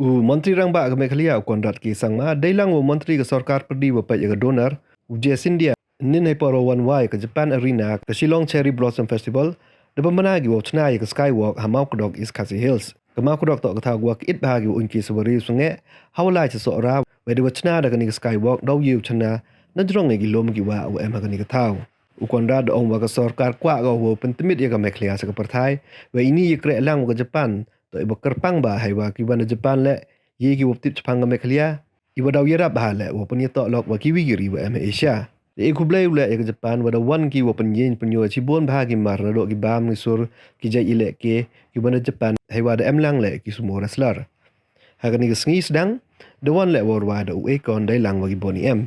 Menteri rang ba ke Meghalaya konrat ki sangma dailang menteri ke sarkar perdi wa pa ya donor India nin hai paro wan wai ke Japan Arena ke Shillong Cherry Blossom Festival de pemana gi wa chna ke Skywalk hamau kedok East Khasi Hills kemau kedok tok kata gua it bahagi unki sebari sungai hawlai se sora we de chna da ke Skywalk dau yu chna na drong gi lom gi wa o em ke tau konrat ong wa ke sarkar kwa ga wo pentemit ya ke Meghalaya se ke perthai we ini ye kre lang ke Japan to iba kerpang ba hai wa ki wan Japan le ye ki wop tip chapang ga Meghalaya iba daw yera ba le wo pen to lok wa ki wi giri wa em Asia e ku blai ule ke Japan wa da wan ki wo pen yin pen yo chi bon ba gi mar do ki bam ni sur ki jai ile ke ki wan Japan hai wa da em lang le ki sumo wrestler ha ga ni sngi sedang the one le war wa da u e kon dai lang wa ki boni em.